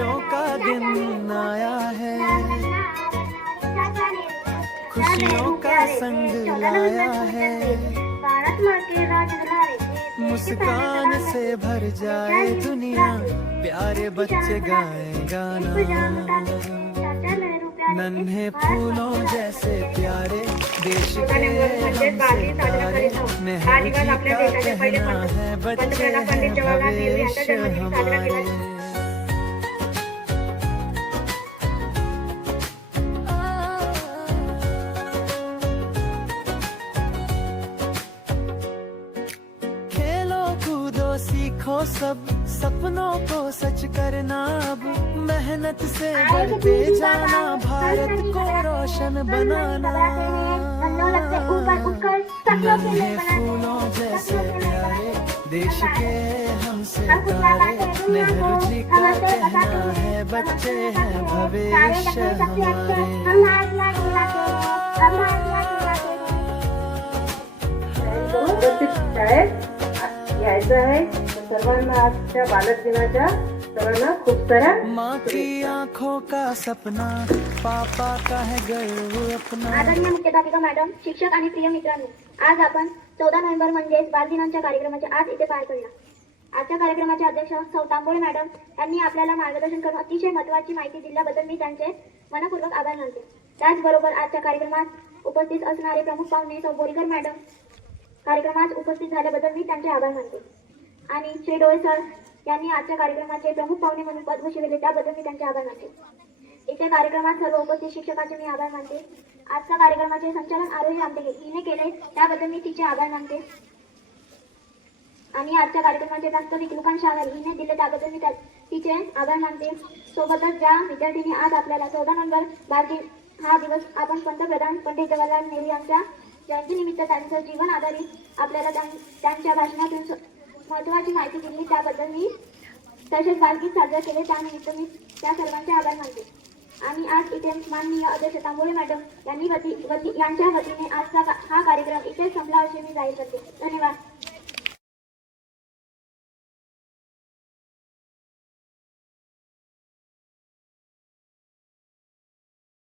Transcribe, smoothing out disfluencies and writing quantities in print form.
खुशियों का दिन आया है, खुशियों का संग लाया है, मुस्कान से भर जाए दुनिया, प्यारे बच्चे गाए गाना, नन्हे फूलों जैसे प्यारे देश के हमसे प्यारे, नेहरू जी का कहना है बच्चे हैं भविष्य हमारे। सीखो सब सपनों को सच करना, अब मेहनत से बढ़ते जाना, भारत को रोशन बनाना, नन्हे फूलों जैसे प्यारे देश के हमसे प्यारे, नेहरू जी का कहना है बच्चे हैं भविष्य हमारे। यायचं आहे सर्वांना आजच्या बालक दिनाच्या सर्वांना खूप साऱ्या। माँ की आँखों का सपना, पापा का है गर्व अपना। आदरणीय मुख्याध्यापिका मॅडम, शिक्षक आणि प्रिय मित्रांनो, आज आपण 14 नोव्हेंबर म्हणजेच बालदिनाच्या कार्यक्रमाचे आज इथे पार पडला। आजच्या कार्यक्रमाचे अध्यक्ष सौ तांबोळे मॅडम यांनी आपल्याला मार्गदर्शन करून अतिशय महत्त्वाची माहिती दिल्याबद्दल मी त्यांचे मनपूर्वक आभार मानते। त्याचबरोबर आजच्या कार्यक्रमात उपस्थित असणारे प्रमुख पाहुणे सौ बोरीकर मॅडम कार्यक्रमात उपस्थित झाल्याबद्दल मी त्यांचे आभार मानते आणि श्री डोळे सर यांनी आजच्या कार्यक्रमाचे प्रमुख पाहुणे म्हणून पद भूषविले त्याबद्दल मी त्यांचे आभार मानते। इथे कार्यक्रमात सर्व उपस्थित शिक्षकांचे मी आभार मानते। आजच्या कार्यक्रमाचे संचालन आरोही आमटे हिने केले त्याबद्दल मी तिचे आभार मानते आणि आजच्या कार्यक्रमाचे प्रास्ताविक लुकान शाहर हिने दिले त्याबद्दल मी तिचे आभार मानते। सोबतच ज्या विद्यार्थ्यांनी आज आपल्याला 14 नोव्हेंबर बालदिन हा दिवस आपण पंतप्रधान पंडित जवाहरलाल नेहरू यांच्या जयंतीनिमित्त त्यांचं जीवन आधारित आपल्याला त्यांच्या भाषणातून महत्त्वाची माहिती दिली त्याबद्दल मी तसेच बालगीत साजरे केले त्यानिमित्त मी त्या सर्वांचे आभार मानते आणि आज इथे माननीय अध्यक्ष तांबोळे मॅडम यांच्या वतीने आजचा हा कार्यक्रम इथे संपला असे मी जाहीर करते। धन्यवाद।